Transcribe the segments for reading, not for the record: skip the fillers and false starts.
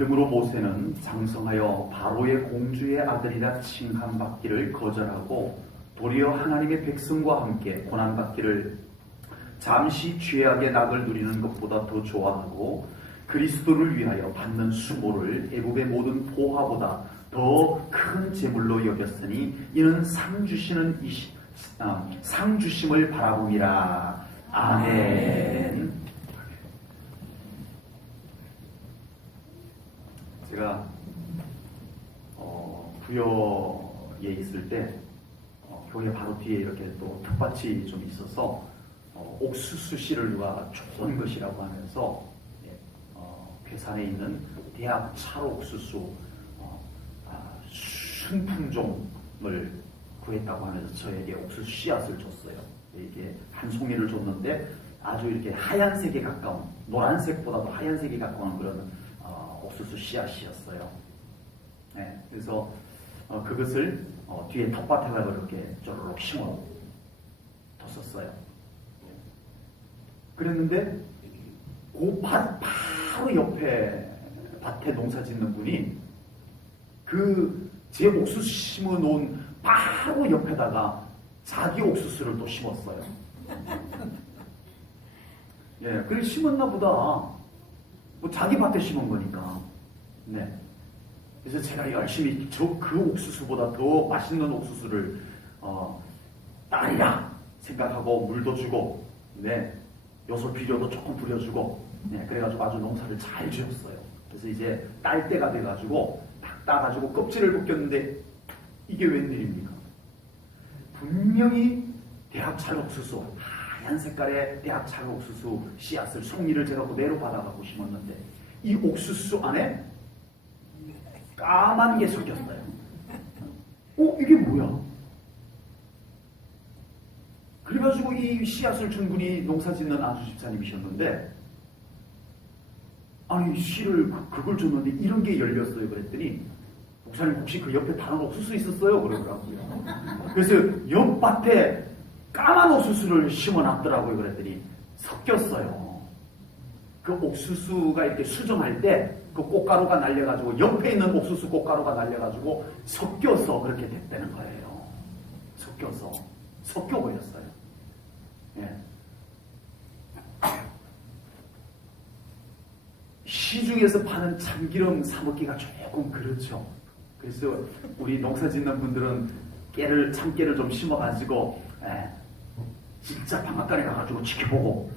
믿음으로 모세는 장성하여 바로의 공주의 아들이라 칭함받기를 거절하고 도리어 하나님의 백성과 함께 고난받기를 잠시 죄악의 낙을 누리는 것보다 더 좋아하고 그리스도를 위하여 받는 수모를 애굽의 모든 보화보다 더 큰 제물로 여겼으니 이는 상 주심을 바라봄이라. 아멘. 제가 부여에 있을 때 교회 바로 뒤에 이렇게 또 텃밭이 좀 있어서 옥수수 씨를 누가 좋은 것이라고 하면서 괴산에 있는 대학 찰옥수수 순품종을 구했다고 하면서 저에게 옥수수 씨앗을 줬어요. 이게 한 송이를 줬는데 아주 이렇게 하얀색에 가까운, 노란색보다도 하얀색에 가까운 그런 옥수수 씨앗이었어요. 네, 그래서 그것을 뒤에 텃밭에다 이렇게 쪼르륵 심어 뒀었어요. 그랬는데 그 밭 바로 옆에 밭에 농사 짓는 분이 제 옥수수 심어 놓은 바로 옆에다가 자기 옥수수를 또 심었어요. 예, 그래 심었나 보다. 뭐 자기 밭에 심은 거니까. 네. 그래서 제가 열심히 그 옥수수보다 더 맛있는 옥수수를 딸이라 생각하고 물도 주고, 네, 요소 비료도 조금 부려주고, 네, 그래가지고 아주 농사를 잘 지었어요. 그래서 이제 딸 때가 돼가지고 딱 따가지고 껍질을 벗겼는데 이게 웬일입니까? 분명히 대학 찰옥수수, 하얀 색깔의 대학 찰옥수수 씨앗을 송이를 제가 그대로 받아가고 심었는데 이 옥수수 안에 까만 게 섞였어요. 이게 뭐야? 그래가지고 이 씨앗을 준 분이 농사 짓는 아주 집사님이셨는데, 아니 씨를 그걸 줬는데 이런 게 열렸어요. 그랬더니 목사님 혹시 그 옆에 다른 옥수수 있었어요? 그러더라고요. 그래서 옆밭에 까만 옥수수를 심어놨더라고요. 그랬더니 섞였어요. 그 옥수수가 이렇게 수정할 때 그 꽃가루가 날려가지고 옆에 있는 옥수수 꽃가루가 날려가지고 섞여서 그렇게 됐다는 거예요. 섞여버렸어요. 예. 시중에서 파는 참기름 사 먹기가 조금 그렇죠. 그래서 우리 농사 짓는 분들은 참깨를 좀 심어가지고 진짜 방앗간에 가가지고 지켜보고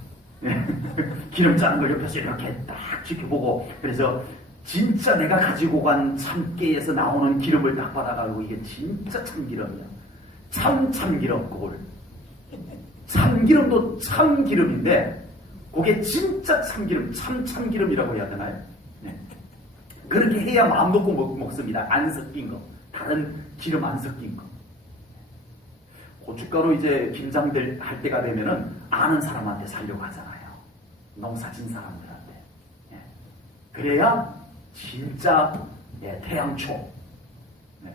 기름 짜는 걸 옆에서 이렇게 딱 지켜보고, 그래서 진짜 내가 가지고 간 참깨에서 나오는 기름을 딱 받아가지고 이게 진짜 참기름이야. 참기름 그걸. 참기름도 참기름인데 그게 진짜 참기름, 참기름이라고 해야 되나요? 네. 그렇게 해야 마음 놓고 먹습니다. 안 섞인 거. 다른 기름 안 섞인 거. 고춧가루 이제 김장될 할 때가 되면은 아는 사람한테 살려고 하잖아요. 농사진 사람들한테. 예. 그래야 진짜 태양초. 네.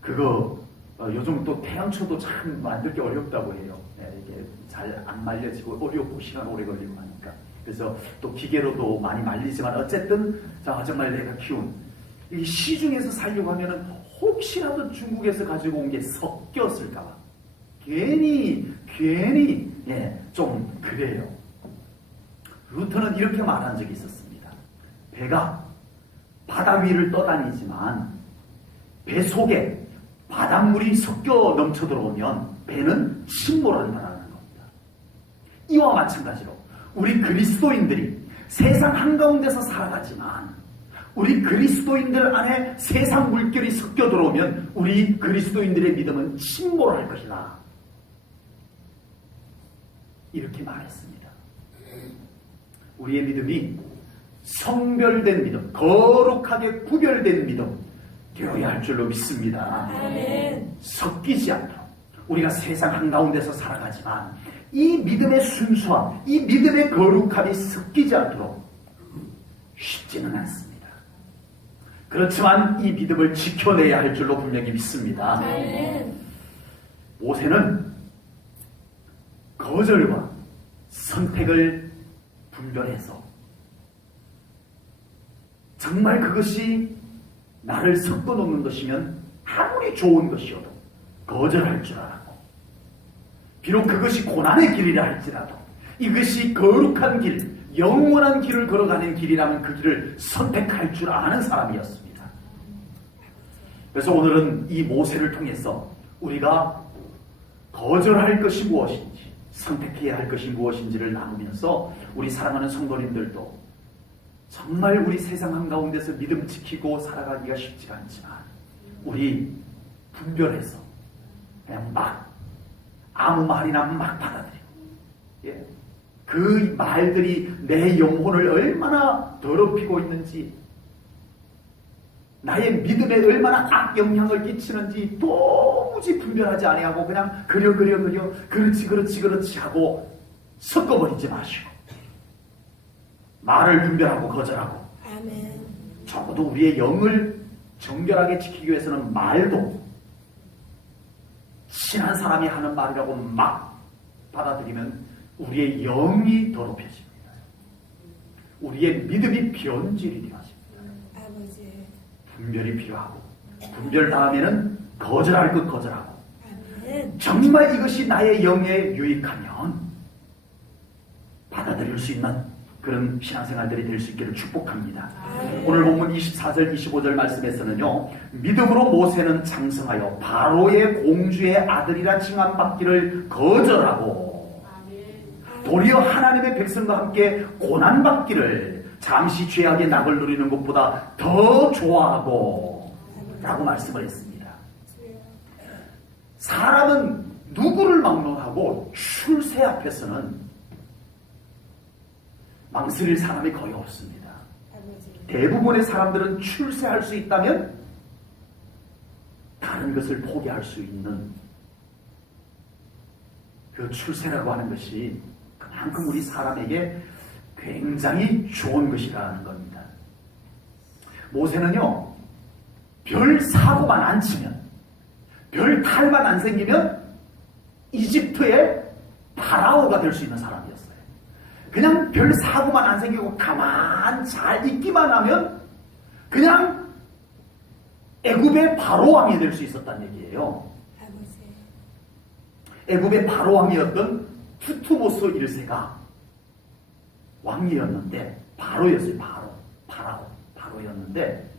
그거 요즘 또 태양초도 참 만들기 어렵다고 해요. 이게 잘 안 말려지고 어렵고 시간 오래 걸리고 하니까. 그래서 또 기계로도 많이 말리지만 어쨌든 정말 내가 키운 이 시중에서 살려고 하면은 혹시라도 중국에서 가지고 온 게 섞였을까봐 괜히 좀 그래요. 루터는 이렇게 말한 적이 있었습니다. 배가 바다 위를 떠다니지만 배 속에 바닷물이 섞여 넘쳐 들어오면 배는 침몰한다는 겁니다. 이와 마찬가지로 우리 그리스도인들이 세상 한가운데서 살아가지만 우리 그리스도인들 안에 세상 물결이 섞여 들어오면 우리 그리스도인들의 믿음은 침몰할 것이다. 이렇게 말했습니다. 우리의 믿음이 성별된 믿음, 거룩하게 구별된 믿음 되어야 할 줄로 믿습니다. 아멘. 섞이지 않도록 우리가 세상 한가운데서 살아가지만 이 믿음의 순수함, 이 믿음의 거룩함이 섞이지 않도록 쉽지는 않습니다. 그렇지만 이 믿음을 지켜내야 할 줄로 분명히 믿습니다. 아멘. 모세는 거절과 선택을 분별해서 정말 그것이 나를 섞어놓는 것이면 아무리 좋은 것이어도 거절할 줄 알았고, 비록 그것이 고난의 길이라 할지라도 이것이 거룩한 길, 영원한 길을 걸어가는 길이라면 그 길을 선택할 줄 아는 사람이었습니다. 그래서 오늘은 이 모세를 통해서 우리가 거절할 것이 무엇인지, 선택해야 할 것이 무엇인지를 나누면서 우리 사랑하는 성도님들도 정말 우리 세상 한가운데서 믿음 지키고 살아가기가 쉽지가 않지만 우리 분별해서 그냥 막 아무 말이나 막 받아들이고, 예, 그 말들이 내 영혼을 얼마나 더럽히고 있는지, 나의 믿음에 얼마나 악영향을 끼치는지 도무지 분별하지 아니하고 그냥 그려 그렇지 하고 섞어버리지 마시고 말을 분별하고 거절하고, 아멘. 적어도 우리의 영을 정결하게 지키기 위해서는 말도 친한 사람이 하는 말이라고 막 받아들이면 우리의 영이 더럽혀집니다. 우리의 믿음이 변질이 되어집니다. 아버지. 분별이 필요하고, 분별 다음에는 거절할 것 거절하고, 아멘. 정말 이것이 나의 영에 유익하면 받아들일 수 있는 그런 신앙생활들이 될 수 있기를 축복합니다. 오늘 본문 24절 25절 말씀에서는요, 믿음으로 모세는 장성하여 바로의 공주의 아들이라 칭함받기를 거절하고 도리어 하나님의 백성과 함께 고난받기를 잠시 죄악의 낙을 누리는 것보다 더 좋아하고 라고 말씀을 했습니다. 사람은 누구를 막론하고 출세 앞에서는 망설일 사람이 거의 없습니다. 대부분의 사람들은 출세할 수 있다면 다른 것을 포기할 수 있는 그 출세라고 하는 것이 그만큼 우리 사람에게 굉장히 좋은 것이라는 겁니다. 모세는요, 별 사고만 안 치면, 별 탈만 안 생기면 이집트의 파라오가 될 수 있는 사람이었어요. 그냥 별 사고만 안 생기고 가만 잘 있기만 하면 그냥 애굽의 바로왕이 될 수 있었다는 얘기예요. 애굽의 바로왕이었던 투투모스 1세가 왕이었는데, 바로였어요. 바로였는데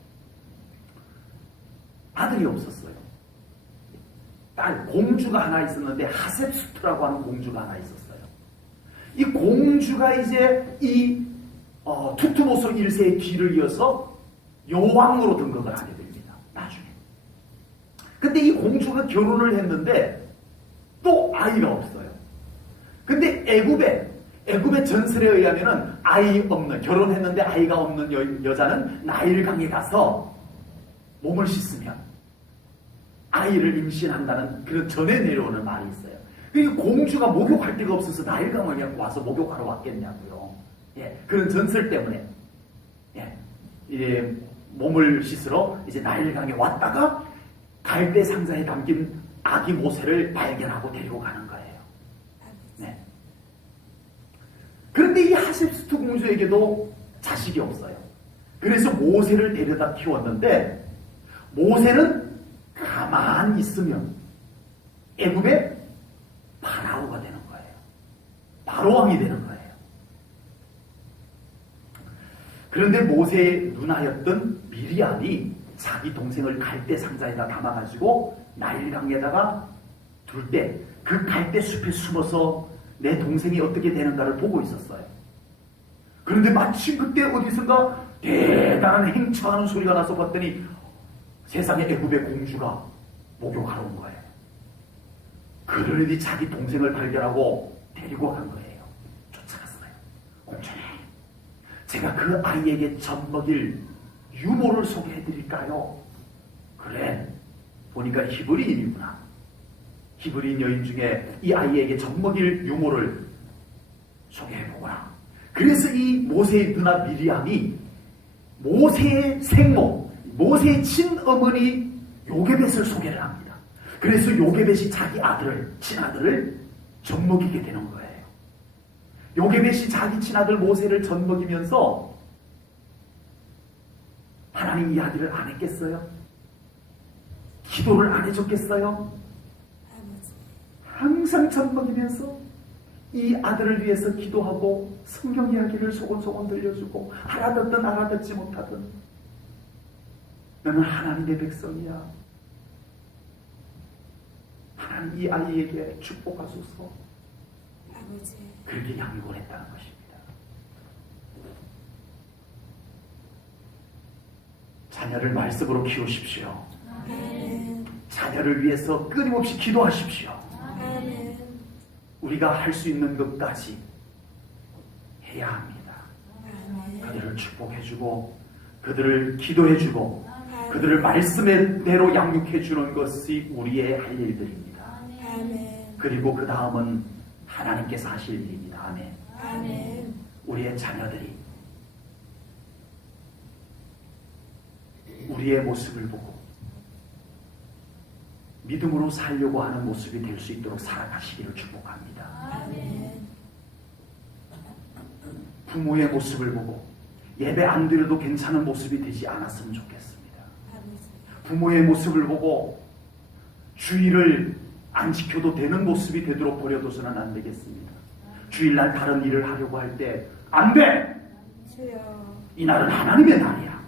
아들이 없었어요. 딸, 공주가 하나 있었는데 하셉수트라고 하는 공주가 하나 있었어요. 이 공주가 이제 이 투투모스 1세의 뒤를 이어서 여왕으로 등극을 하게 됩니다. 나중에. 근데 이 공주가 결혼을 했는데 또 아이가 없어요. 근데 애굽의 전설에 의하면은 결혼했는데 아이가 없는 여자는 나일강에 가서 몸을 씻으면 아이를 임신한다는 그런 전에 내려오는 말이 있어요. 이 공주가 목욕할 데가 없어서 나일강에 와서 목욕하러 왔겠냐고요. 예, 그런 전설 때문에, 예, 몸을 씻으러 이제 나일강에 왔다가 갈대 상자에 담긴 아기 모세를 발견하고 데리고 가는 거예요. 네. 그런데 이 하셉수트 공주에게도 자식이 없어요. 그래서 모세를 데려다 키웠는데, 모세는 가만히 있으면 애굽의 파라오가 되는 거예요. 바로왕이 되는 거예요. 그런데 모세의 누나였던 미리암이 자기 동생을 갈대 상자에다 담아가지고 나일강에다가 둘 때 그 갈대 숲에 숨어서 내 동생이 어떻게 되는가를 보고 있었어요. 그런데 마침 그때 어디선가 대단한 행차하는 소리가 나서 봤더니 세상에 애굽의 공주가 목욕하러 온 거예요. 그러니 자기 동생을 발견하고 데리고 간 거예요. 쫓아갔어요. 공주님, 제가 그 아이에게 젖 먹일 유모를 소개해드릴까요? 그래, 보니까 히브리인이구나. 히브리인 여인 중에 이 아이에게 젖 먹일 유모를 소개해보거라. 그래서 이 모세의 누나 미리암이 모세의 생모, 모세의 친어머니 요게벳을 소개를 합니다. 그래서 요게벳이 자기 친아들을 젖먹이게 되는 거예요. 요게벳이 자기 친아들 모세를 젖먹이면서 하나님 이 아들을 안 했겠어요? 기도를 안 해줬겠어요? 아버지. 항상 젖먹이면서 이 아들을 위해서 기도하고 성경 이야기를 소곤소곤 들려주고 알아듣든 알아듣지 못하든 너는 하나님의 백성이야. 하나님 이 아이에게 축복하소서. 아버지. 그렇게 양육을 했다는 것입니다. 자녀를 말씀으로 키우십시오. 아멘. 자녀를 위해서 끊임없이 기도하십시오. 아멘. 우리가 할 수 있는 것까지 해야 합니다. 아멘. 그들을 축복해주고 그들을 기도해주고 그들을 말씀대로 양육해주는 것이 우리의 할 일들입니다. 아멘. 그리고 그 다음은 하나님께서 하실 일입니다. 아멘. 아멘. 우리의 자녀들이 우리의 모습을 보고 믿음으로 살려고 하는 모습이 될 수 있도록 살아가시기를 축복합니다. 아멘. 부모의 모습을 보고 예배 안 드려도 괜찮은 모습이 되지 않았으면 좋겠습니다. 아버지. 부모의 모습을 보고 주일을 안 지켜도 되는 모습이 되도록 버려둬서는 안 되겠습니다. 주일날 다른 일을 하려고 할 때 안 돼! 주여. 이날은 하나님의 날이야.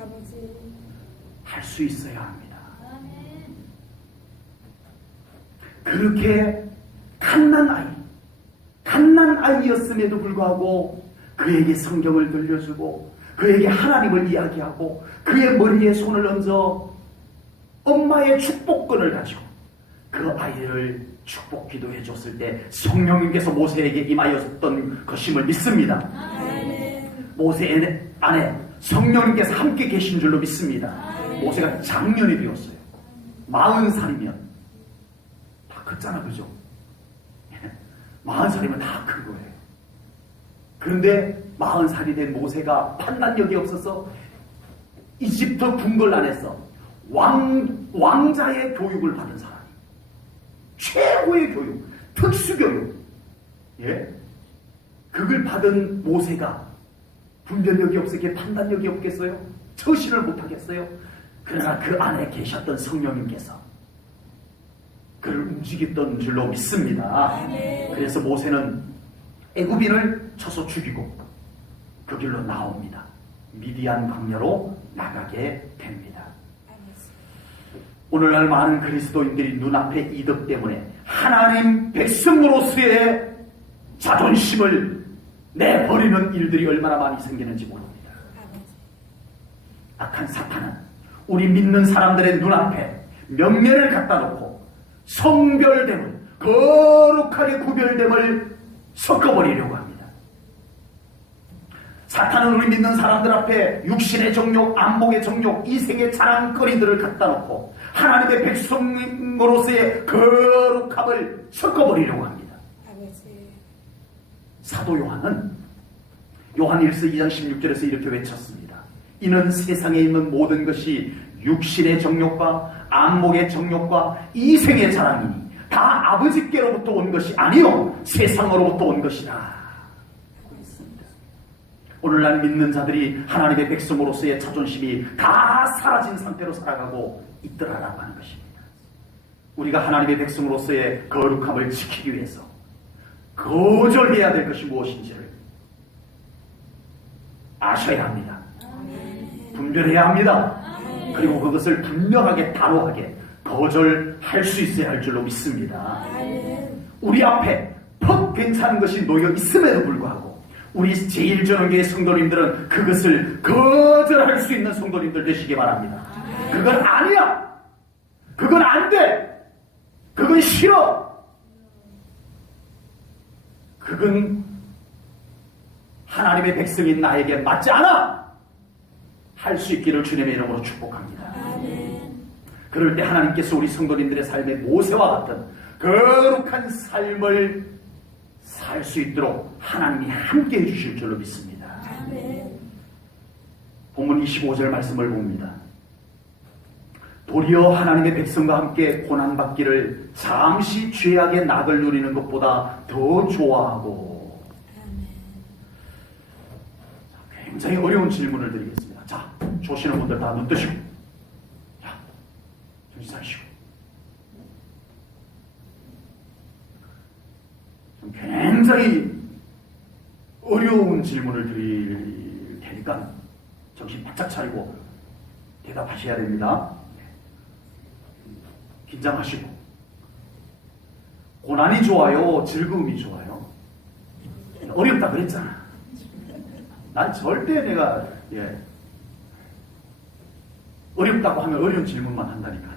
아버지. 할 수 있어야 합니다. 그렇게 갓난 아이였음에도 불구하고 그에게 성경을 들려주고 그에게 하나님을 이야기하고 그의 머리에 손을 얹어 엄마의 축복권을 가지고 그 아이를 축복 기도해 줬을 때 성령님께서 모세에게 임하였던 것임을 믿습니다. 아멘. 모세 안에 성령님께서 함께 계신 줄로 믿습니다. 모세가 장년이 되었어요. 40살이면 다 컸잖아, 그죠? 40살이면 다 큰 거예요. 그런데 40살이 된 모세가 판단력이 없어서 이집트 궁궐안에서 왕자의 교육을 받은 사람이, 최고의 교육, 특수교육, 예? 그걸 받은 모세가 분별력이 없었기에 판단력이 없겠어요? 처신을 못하겠어요? 그러나 그 안에 계셨던 성령님께서 그를 움직였던 줄로 믿습니다. 아멘. 그래서 모세는 애굽인을 쳐서 죽이고 그 길로 나옵니다. 미디안 광야로 나가게 됩니다. 아버지. 오늘날 많은 그리스도인들이 눈앞의 이득 때문에 하나님 백성으로서의 자존심을 내버리는 일들이 얼마나 많이 생기는지 모릅니다. 아버지. 악한 사탄은 우리 믿는 사람들의 눈앞에 명예를 갖다 놓고 성별됨을, 거룩하게 구별됨을 섞어버리려고 합니다. 사탄은 우리 믿는 사람들 앞에 육신의 정욕, 안목의 정욕, 이생의 자랑거리들을 갖다 놓고 하나님의 백성으로서의 거룩함을 섞어버리려고 합니다. 아버지. 사도 요한은 요한일서 2장 16절에서 이렇게 외쳤습니다. 이는 세상에 있는 모든 것이 육신의 정욕과 안목의 정욕과 이생의 자랑이니 다 아버지께로부터 온 것이 아니요 세상으로부터 온 것이라. 오늘날 믿는 자들이 하나님의 백성으로서의 자존심이 다 사라진 상태로 살아가고 있더라라고 하는 것입니다. 우리가 하나님의 백성으로서의 거룩함을 지키기 위해서 거절해야 될 것이 무엇인지를 아셔야 합니다. 분별해야 합니다. 그리고 그것을 분명하게 단호하게 거절할 수 있어야 할 줄로 믿습니다. 우리 앞에 퍽 괜찮은 것이 놓여 있음에도 불구하고 우리 제1전원교회 성도님들은 그것을 거절할 수 있는 성도님들 되시기 바랍니다. 그건 아니야. 그건 안 돼. 그건 싫어. 그건 하나님의 백성인 나에게 맞지 않아. 할 수 있기를 주님의 이름으로 축복합니다. 그럴 때 하나님께서 우리 성도님들의 삶에 모세와 같은 거룩한 삶을 살 수 있도록 하나님이 함께 해주실 줄로 믿습니다. 본문 25절 말씀을 봅니다. 도리어 하나님의 백성과 함께 고난받기를 잠시 죄악의 낙을 누리는 것보다 더 좋아하고. 굉장히 어려운 질문을 드리겠습니다. 자, 조시는 분들 다 눈 뜨시고, 자, 정신 차리시고. 굉장히 어려운 질문을 드릴 테니까 정신 바짝 차리고 대답하셔야 됩니다. 긴장하시고. 고난이 좋아요? 즐거움이 좋아요? 어렵다 그랬잖아. 난 절대 내가 어렵다고 하면 어려운 질문만 한다니까.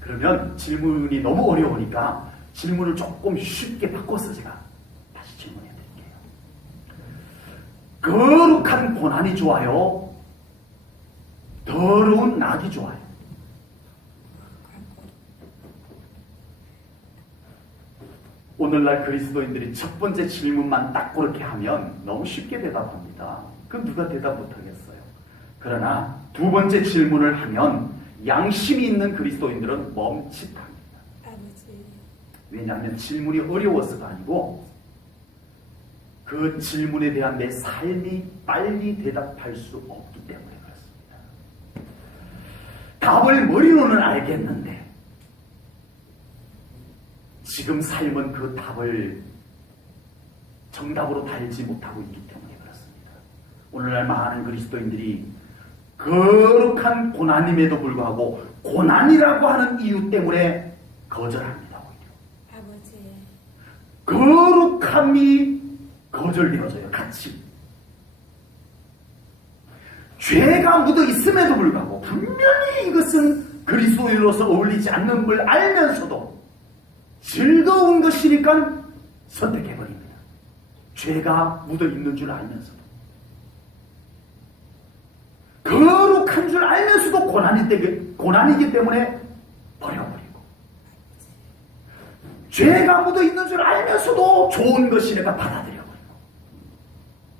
그러면 질문이 너무 어려우니까 질문을 조금 쉽게 바꿔서 제가 다시 질문해 드릴게요. 거룩한 고난이 좋아요? 더러운 낙이 좋아요? 오늘날 그리스도인들이 첫 번째 질문만 딱 그렇게 하면 너무 쉽게 대답합니다. 그럼 누가 대답 못하겠어요. 그러나 두 번째 질문을 하면 양심이 있는 그리스도인들은 멈칫합니다. 아버지. 왜냐하면 질문이 어려워서가 아니고 그 질문에 대한 내 삶이 빨리 대답할 수 없기 때문에 그렇습니다. 답을 머리로는 알겠는데 지금 삶은 그 답을 정답으로 달지 못하고 있기 때문에 그렇습니다. 오늘날 많은 그리스도인들이 거룩한 고난임에도 불구하고 고난이라고 하는 이유 때문에 거절합니다. 오히려. 아버지. 거룩함이 거절되어져요. 같이. 죄가 묻어 있음에도 불구하고 분명히 이것은 그리스도인으로서 어울리지 않는 걸 알면서도 즐거운 것이니까 선택해버립니다. 죄가 묻어 있는 줄 알면서도. 거룩한 줄 알면서도 고난이기 때문에 버려버리고. 죄가 묻어 있는 줄 알면서도 좋은 것이니까 받아들여버리고.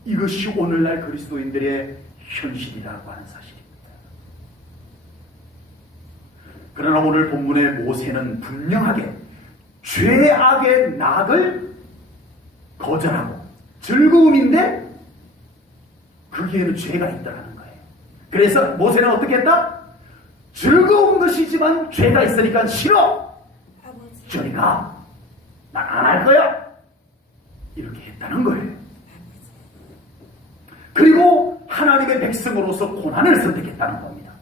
이것이 오늘날 그리스도인들의 현실이라고 하는 사실입니다. 그러나 오늘 본문의 모세는 분명하게 죄악의 낙을 거절하고 즐거움인데 거기에는 죄가 있다는 거예요. 그래서 모세는 어떻게 했다? 즐거운 것이지만 죄가 있으니까 싫어. 아버지. 저리 가. 난 안 할 거야. 이렇게 했다는 거예요. 그리고 하나님의 백성으로서 고난을 선택했다는 겁니다.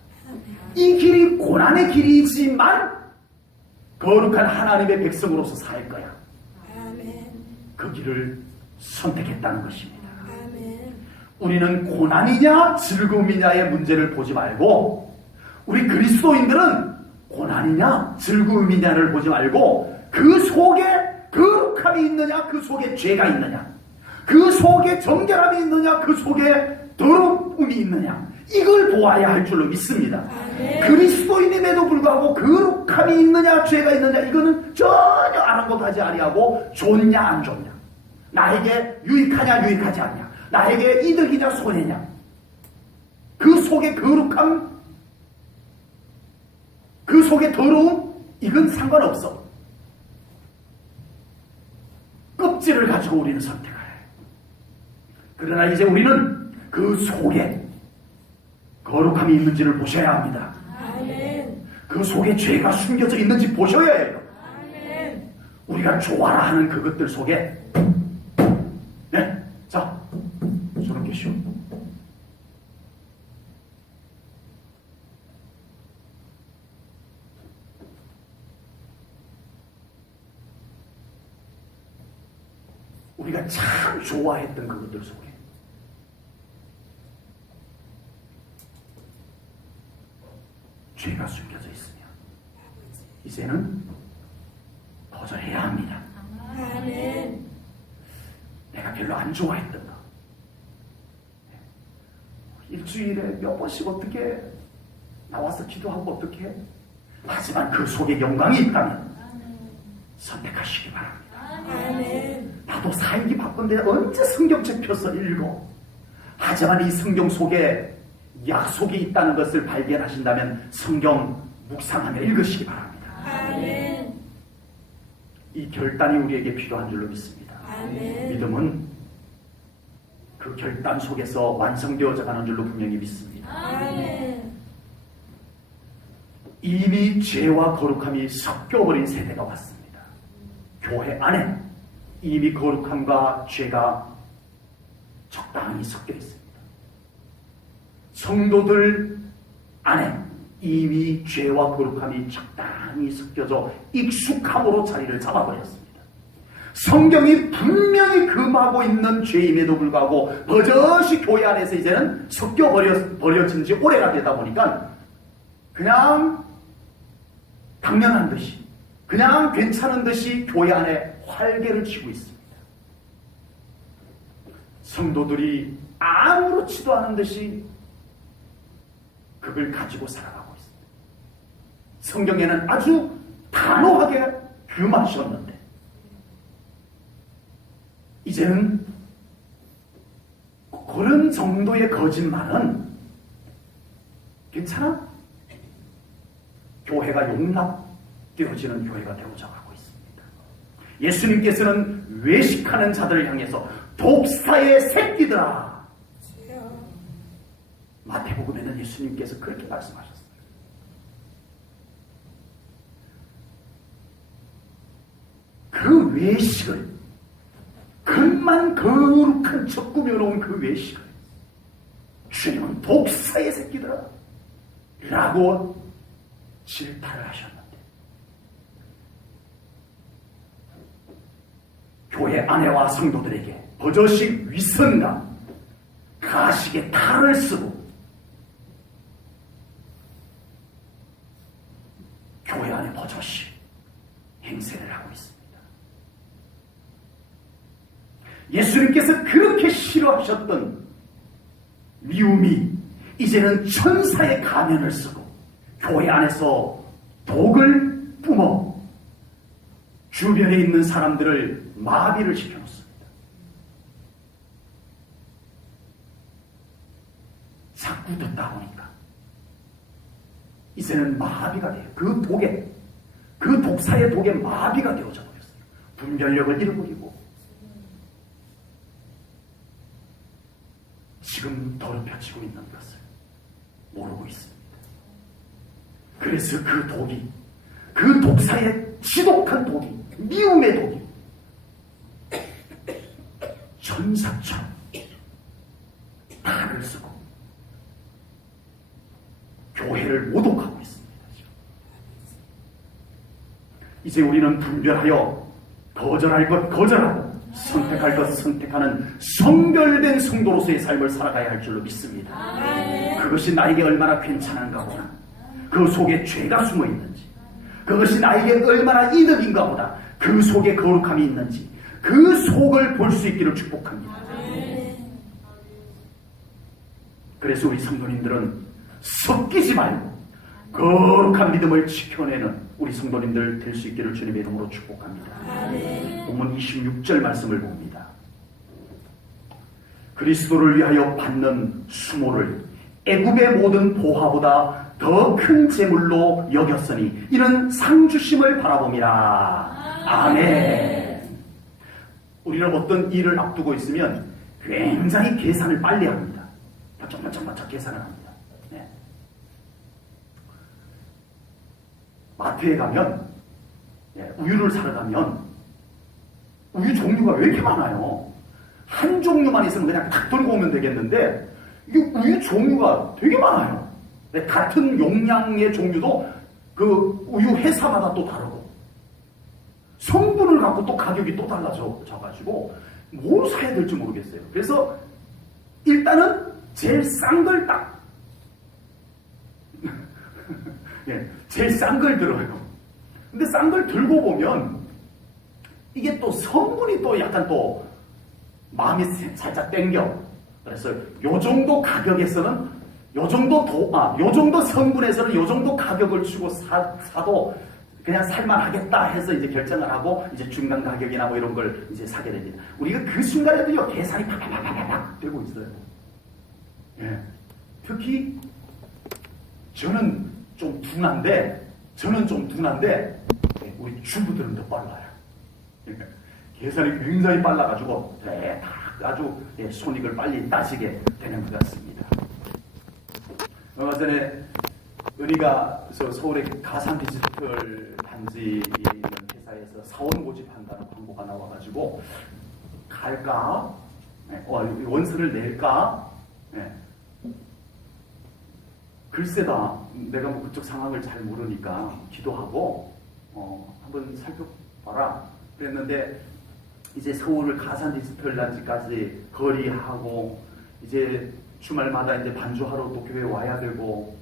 이 길이 고난의 길이지만 거룩한 하나님의 백성으로서 살 거야. 아멘. 그 길을 선택했다는 것입니다. 아멘. 우리는 고난이냐 즐거움이냐의 문제를 보지 말고 우리 그리스도인들은 고난이냐 즐거움이냐를 보지 말고 그 속에 거룩함이 있느냐 그 속에 죄가 있느냐 그 속에 정결함이 있느냐 그 속에 더러움이 있느냐 이걸 보아야 할 줄로 믿습니다. 아멘. 그리스도인임에도 불구하고 거룩함이 있느냐 죄가 있느냐 이거는 전혀 아랑곳하지 아니하고 좋냐 안 좋냐 나에게 유익하냐 유익하지 않냐 나에게 이득이냐 손해냐 그 속에 거룩함 그 속에 더러움 이건 상관없어. 껍질을 가지고 우리는 선택을 해. 그러나 이제 우리는 그 속에 거룩함이 있는지를 보셔야 합니다. 아멘. 그 속에 죄가 숨겨져 있는지 보셔야 해요. 아멘. 우리가 좋아라 하는 그것들 속에 네? 자, 손을 껴시오. 우리가 참 좋아했던 그것들 속에 죄가 숨겨져 있으면 이제는 거절해야 합니다. 아멘. 내가 별로 안 좋아했던 거 일주일에 몇 번씩 어떻게 나와서 기도하고 어떻게 하지만 그 속에 영광이 있다면 선택하시기 바랍니다. 아멘. 나도 살기 바쁜데 언제 성경책 펴서 읽어. 하지만 이 성경 속에 약속이 있다는 것을 발견하신다면 성경 묵상하며 읽으시기 바랍니다. 아멘. 이 결단이 우리에게 필요한 줄로 믿습니다. 아멘. 믿음은 그 결단 속에서 완성되어져 가는 줄로 분명히 믿습니다. 아멘. 이미 죄와 거룩함이 섞여버린 세대가 왔습니다. 교회 안에 이미 거룩함과 죄가 적당히 섞여 있습니다. 성도들 안에 이미 죄와 거룩함이 적당히 섞여져 익숙함으로 자리를 잡아버렸습니다. 성경이 분명히 금하고 있는 죄임에도 불구하고 버젓이 교회 안에서 이제는 섞여버려진 지 오래가 되다 보니까 그냥 당연한 듯이, 그냥 괜찮은 듯이 교회 안에 활개를 치고 있습니다. 성도들이 아무렇지도 않은 듯이 그걸 가지고 살아가고 있습니다. 성경에는 아주 단호하게 금하셨는데 이제는 그런 정도의 거짓말은 괜찮아? 교회가 용납되어지는 교회가 되고자 하고 있습니다. 예수님께서는 외식하는 자들을 향해서 독사의 새끼들아, 마태복음에는 예수님께서 그렇게 말씀하셨어요. 그 외식을, 금만 거룩한 척 꾸며놓은 그 외식을 주님은 독사의 새끼들아 라고 질타를 하셨는데, 교회 아내와 성도들에게 버젓이 위선과 가식의 탈을 쓰고 교회 안에 버젓이 행세를 하고 있습니다. 예수님께서 그렇게 싫어하셨던 미움이 이제는 천사의 가면을 쓰고 교회 안에서 독을 뿜어 주변에 있는 사람들을 마비를 시켜놓습니다. 자꾸 듣다 보니까 이제는 마비가 돼요. 그 독에, 그 독사의 독에 마비가 되어져 버렸어요. 분별력을 잃어버리고 지금 더럽혀지고 있는 것을 모르고 있습니다. 그래서 그 독이, 그 독사의 지독한 독이, 미움의 독이 천사처럼 탈을 쓰고 교회를 모독하고 있습니다. 이제 우리는 분별하여 거절할 것 거절하고 선택할 것 선택하는 성별된 성도로서의 삶을 살아가야 할 줄로 믿습니다. 그것이 나에게 얼마나 괜찮은가 보다, 그 속에 죄가 숨어 있는지, 그것이 나에게 얼마나 이득인가 보다, 그 속에 거룩함이 있는지, 그 속을 볼 수 있기를 축복합니다. 그래서 우리 성도님들은 섞이지 말고 거룩한 믿음을 지켜내는 우리 성도님들 될 수 있기를 주님의 이름으로 축복합니다. 본문 26절 말씀을 봅니다. 그리스도를 위하여 받는 수모를 애굽의 모든 보화보다 더 큰 재물로 여겼으니 이는 상 주심을 바라봄이라. 아멘. 우리는 어떤 일을 앞두고 있으면 굉장히 계산을 빨리 합니다. 바짝바짝 계산을 합니다. 네. 마트에 가면, 우유를 사러 가면 우유 종류가 왜 이렇게 많아요? 한 종류만 있으면 그냥 탁 들고 오면 되겠는데 이게 우유 종류가 되게 많아요. 같은 용량의 종류도 그 우유 회사마다 또 다르고 성분을 갖고 또 가격이 또 달라져가지고 뭘 사야 될지 모르겠어요. 그래서 일단은 제일 싼 걸 딱 제일 싼 걸 들어요. 근데 싼 걸 들고 보면 이게 또 성분이 또 약간 또 마음이 살짝 땡겨. 그래서 요 정도 가격에서는 요 정도 성분에서는 요 정도 가격을 주고 사도 그냥 살만하겠다 해서 이제 결정을 하고 이제 중간 가격이나 뭐 이런 걸 이제 사게 됩니다. 우리가 그 순간에도요, 계산이 팍팍팍팍 되고 있어요. 예. 특히 저는 좀 둔한데 우리 주부들은 더 빨라요. 계산이 굉장히 빨라가지고 딱 아주 손익을 빨리 따지게 되는 것 같습니다. 얼마 전에 은희가 서울의 가산 디지털 단지 회사에서 사원 모집한다는 광고가 나와가지고 갈까? 원서를 낼까? 글쎄다. 내가 뭐 그쪽 상황을 잘 모르니까 기도하고 한번 살펴봐라 그랬는데, 이제 서울 가산 디지털 단지까지 거리하고 이제 주말마다 이제 반주하러 또 교회 와야 되고,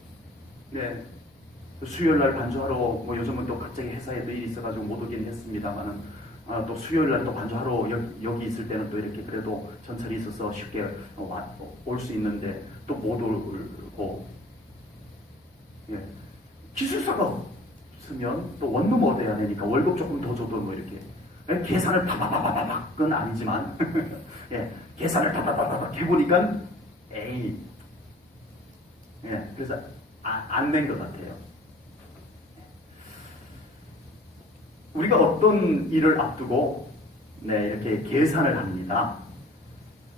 수요일 날 반주하러 뭐 요즘은 또 갑자기 회사에도 일이 있어가지고 못 오긴 했습니다만은 또 수요일 날 또 반주하러 여기 있을 때는 또 이렇게 그래도 전철이 있어서 쉽게 올 수 있는데 또 못 오고, 기술사가 없으면 또 원룸 얻어야 되니까 월급 조금 더 줘도 뭐 이렇게 계산을 파파파파파박은 아니지만 계산을 파파파파박 해보니까 에이, 그래서 안 된 것 같아요. 우리가 어떤 일을 앞두고 이렇게 계산을 합니다.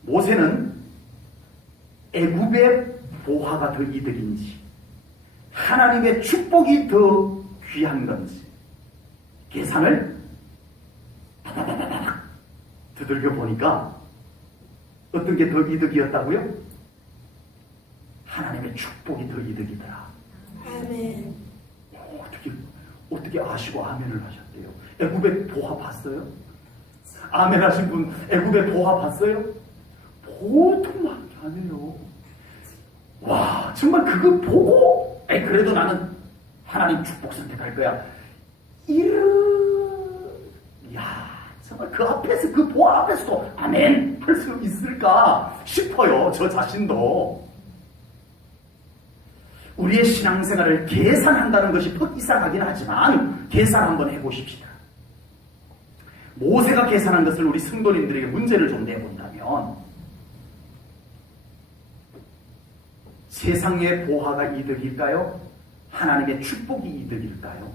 모세는 애굽의 보화가 더 이득인지 하나님의 축복이 더 귀한 건지 계산을 파파파파박 두들겨 보니까 어떤 게 더 이득이었다고요? 하나님의 축복이 더 이득이더라. 아멘. 어떻게 아시고 아멘을 하셨대요? 애굽의 보화 봤어요? 아멘 하신 분 애굽의 보화 봤어요? 보통 말이 아니에요. 와, 정말 그거 보고 그래도 나는 하나님 축복 선택할 거야. 정말 그 앞에서, 그 보화 앞에서도 아멘 할 수 있을까 싶어요. 저 자신도. 우리의 신앙생활을 계산한다는 것이 퍽 이상하긴 하지만 계산 한번 해보십시다. 모세가 계산한 것을 우리 성도님들에게 문제를 좀 내본다면, 세상의 보화가 이득일까요? 하나님의 축복이 이득일까요?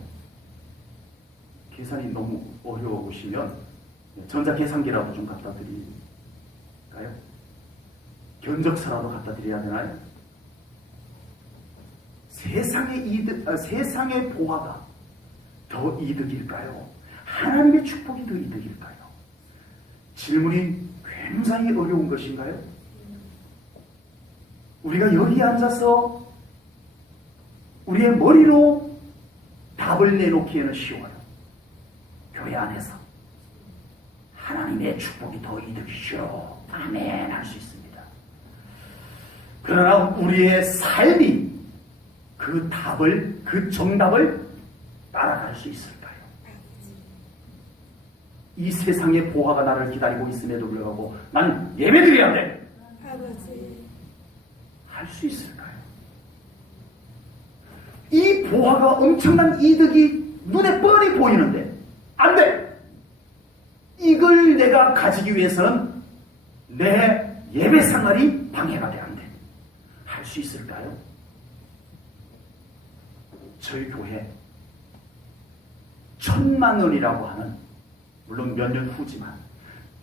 계산이 너무 어려우시면 전자계산기라도 좀 갖다 드릴까요? 견적서라도 갖다 드려야 되나요? 세상의 보화가 더 이득일까요? 하나님의 축복이 더 이득일까요? 질문이 굉장히 어려운 것인가요? 우리가 여기 앉아서 우리의 머리로 답을 내놓기에는 쉬워요. 교회 안에서 하나님의 축복이 더 이득이죠. 아멘 할 수 있습니다. 그러나 우리의 삶이 그 답을, 그 정답을 따라갈 수 있을까요? 이 세상의 보화가 나를 기다리고 있음에도 불구하고 난 예배드려야 돼. 할 수 있을까요? 이 보화가 엄청난 이득이 눈에 뻔히 보이는데 안 돼. 이걸 내가 가지기 위해서는 내 예배 생활이 방해가 돼. 안 돼. 할 수 있을까요? 저희 교회 1,000만 원이라고 하는, 물론 몇 년 후지만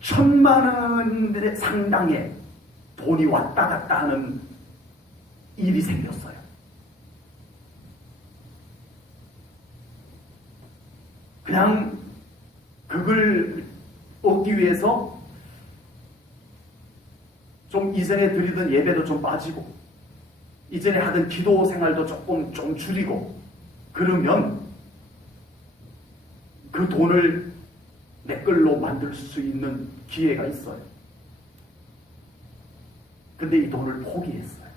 1,000만 원들의 상당의 돈이 왔다 갔다 하는 일이 생겼어요. 그냥 그걸 얻기 위해서 좀 이전에 드리던 예배도 좀 빠지고 이전에 하던 기도 생활도 조금 좀 줄이고 그러면 그 돈을 내 걸로 만들 수 있는 기회가 있어요. 근데 이 돈을 포기했어요.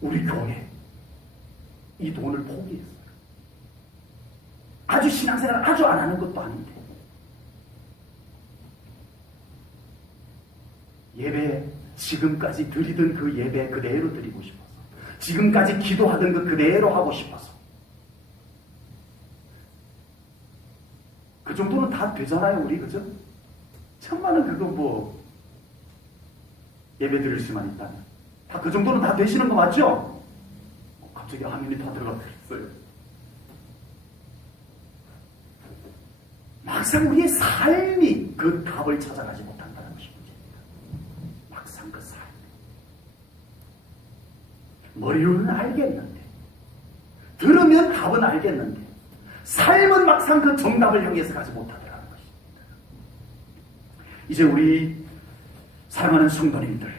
우리 교회 이 돈을 포기했어요. 아주 신앙생활 아주 안 하는 것도 아닌데 예배 지금까지 드리던 그 예배 그대로 드리고 싶어서, 지금까지 기도하던 그 그대로 하고 싶어서. 그 정도는 다 되잖아요, 우리, 그죠? 1,000만 원 그거 뭐 예배 드릴 수만 있다면 다 그 정도는 다 되시는 거 맞죠? 갑자기 아멘이 다 들어가 버렸어요. 막상 우리의 삶이 그 답을 찾아가지 못한다는 것이 문제입니다. 막상 그 삶. 머리로는 알겠는데, 들으면 답은 알겠는데, 삶은 막상 그 정답을 향해서 가지 못하더라는 것입니다. 이제 우리 사랑하는 성도님들,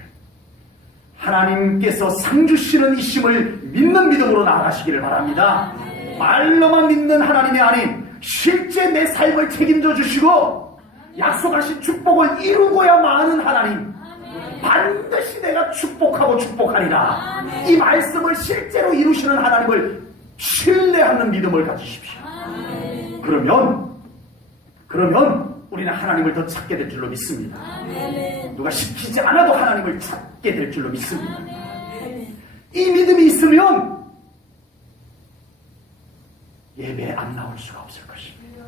하나님께서 상 주시는 이심을 믿는 믿음으로 나아가시기를 바랍니다. 말로만 믿는 하나님이 아닌 실제 내 삶을 책임져 주시고 약속하신 축복을 이루고야 마는 하나님, 반드시 내가 축복하고 축복하리라. 이 말씀을 실제로 이루시는 하나님을 신뢰하는 믿음을 가지십시오. 그러면 우리는 하나님을 더 찾게 될 줄로 믿습니다. 누가 시키지 않아도 하나님을 찾게 될 줄로 믿습니다. 이 믿음이 있으면 예배에 안 나올 수가 없을 것입니다.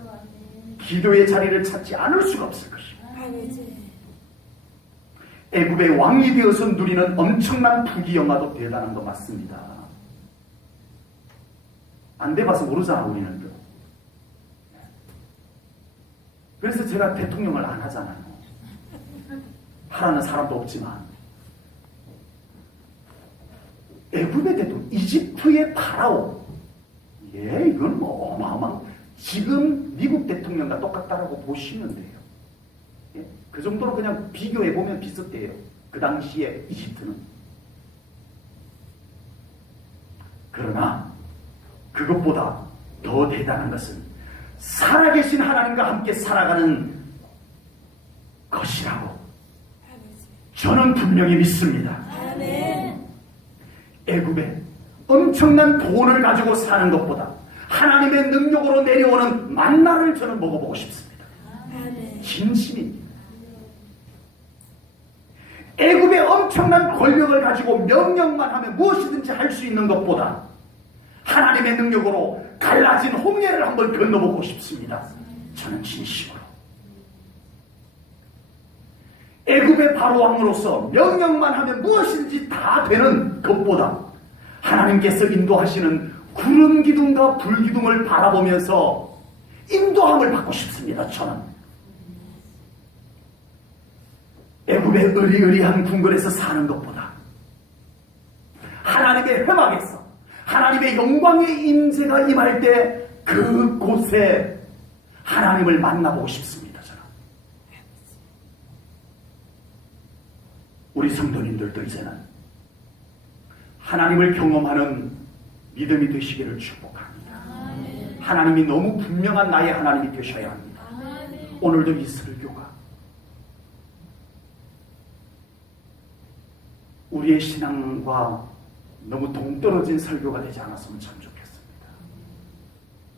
기도의 자리를 찾지 않을 수가 없을 것입니다. 애굽의 왕이 되어서 누리는 엄청난 부귀영화도 대단한 거 맞습니다. 안 돼봐서 모르잖아, 우리는. 그래서 제가 대통령을 안 하잖아요. 하라는 사람도 없지만. 애굽의 대통령, 이집트의 파라오. 이건 뭐 어마어마한, 지금 미국 대통령과 똑같다라고 보시면 돼요. 그 정도로 그냥 비교해보면 비슷해요. 그 당시에 이집트는. 그러나 그것보다 더 대단한 것은 살아계신 하나님과 함께 살아가는 것이라고 저는 분명히 믿습니다. 애굽에 엄청난 돈을 가지고 사는 것보다 하나님의 능력으로 내려오는 만나를 저는 먹어보고 싶습니다. 진심입니다. 애굽의 엄청난 권력을 가지고 명령만 하면 무엇이든지 할 수 있는 것보다 하나님의 능력으로 갈라진 홍해를 한번 건너보고 싶습니다. 저는 진심으로. 애굽의 바로 왕으로서 명령만 하면 무엇인지 다 되는 것보다 하나님께서 인도하시는 구름 기둥과 불 기둥을 바라보면서 인도함을 받고 싶습니다. 저는. 애굽의 의리의리한 궁궐에서 사는 것보다 하나님의 회막에서 하나님의 영광의 임재가 임할 때 그곳에 하나님을 만나보고 싶습니다. 저는. 우리 성도님들도 이제는 하나님을 경험하는 믿음이 되시기를 축복합니다. 하나님이 너무 분명한 나의 하나님이 되셔야 합니다. 오늘도 이 설교가 우리의 신앙과 너무 동떨어진 설교가 되지 않았으면 참 좋겠습니다.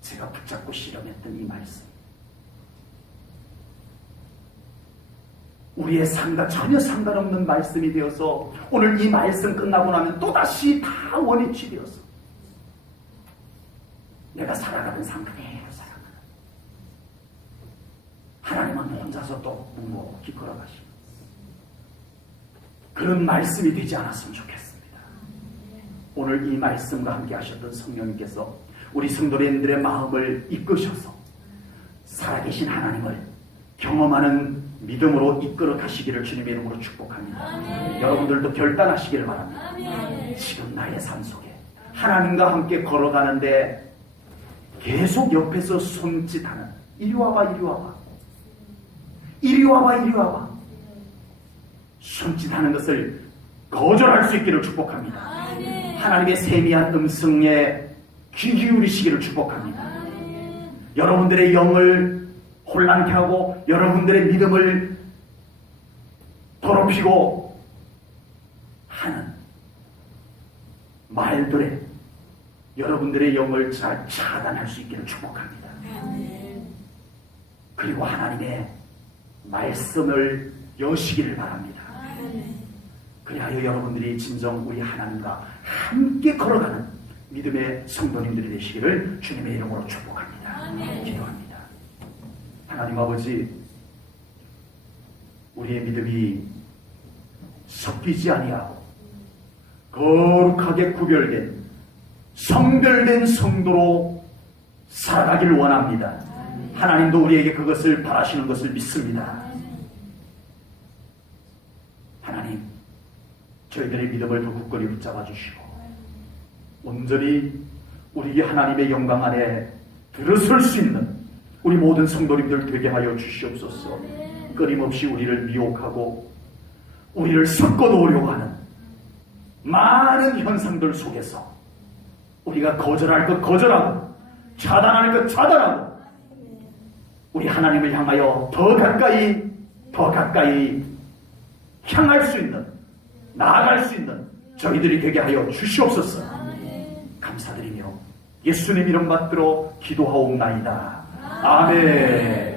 제가 붙잡고 실험했던 이 말씀, 우리의 삶과 전혀 상관없는 말씀이 되어서 오늘 이 말씀 끝나고 나면 또다시 다 원위치 되어서 내가 살아가는 삶 그대로 살아가는, 하나님은 혼자서 또 묵묵히 걸어가시고 그런 말씀이 되지 않았으면 좋겠습니다. 오늘 이 말씀과 함께 하셨던 성령님께서 우리 성도님들의 마음을 이끄셔서 살아계신 하나님을 경험하는 믿음으로 이끌어 가시기를 주님의 이름으로 축복합니다. 여러분들도 결단하시기를 바랍니다. 지금 나의 삶 속에 하나님과 함께 걸어가는데 계속 옆에서 손짓하는, 이리 와봐 이리 와봐 이리 와봐 이리 와봐 손짓하는 것을 거절할 수 있기를 축복합니다. 하나님의 세미한 음성에 귀 기울이시기를 축복합니다. 여러분들의 영을 혼란케 하고 여러분들의 믿음을 더럽히고 하는 말들에 여러분들의 영을 잘 차단할 수 있기를 축복합니다. 그리고 하나님의 말씀을 여시기를 바랍니다. 그리하여 여러분들이 진정 우리 하나님과 함께 걸어가는 믿음의 성도님들이 되시기를 주님의 이름으로 축복합니다. 기도합니다. 하나님 아버지, 우리의 믿음이 섞이지 아니하고 거룩하게 구별된 성별된 성도로 살아가기를 원합니다. 하나님도 우리에게 그것을 바라시는 것을 믿습니다. 하나님, 저희들의 믿음을 더 굳건히 붙잡아 주시고 온전히 우리 하나님의 영광 안에 들어설 수 있는 우리 모든 성도님들 되게 하여 주시옵소서. 끊임없이 우리를 미혹하고 우리를 섞어놓으려고 하는 많은 현상들 속에서 우리가 거절할 것 거절하고 차단할 것 차단하고 우리 하나님을 향하여 더 가까이 향할 수 있는, 나아갈 수 있는 저희들이 되게 하여 주시옵소서. 감사드리며 예수님 이름 받들어 기도하옵나이다. 아멘.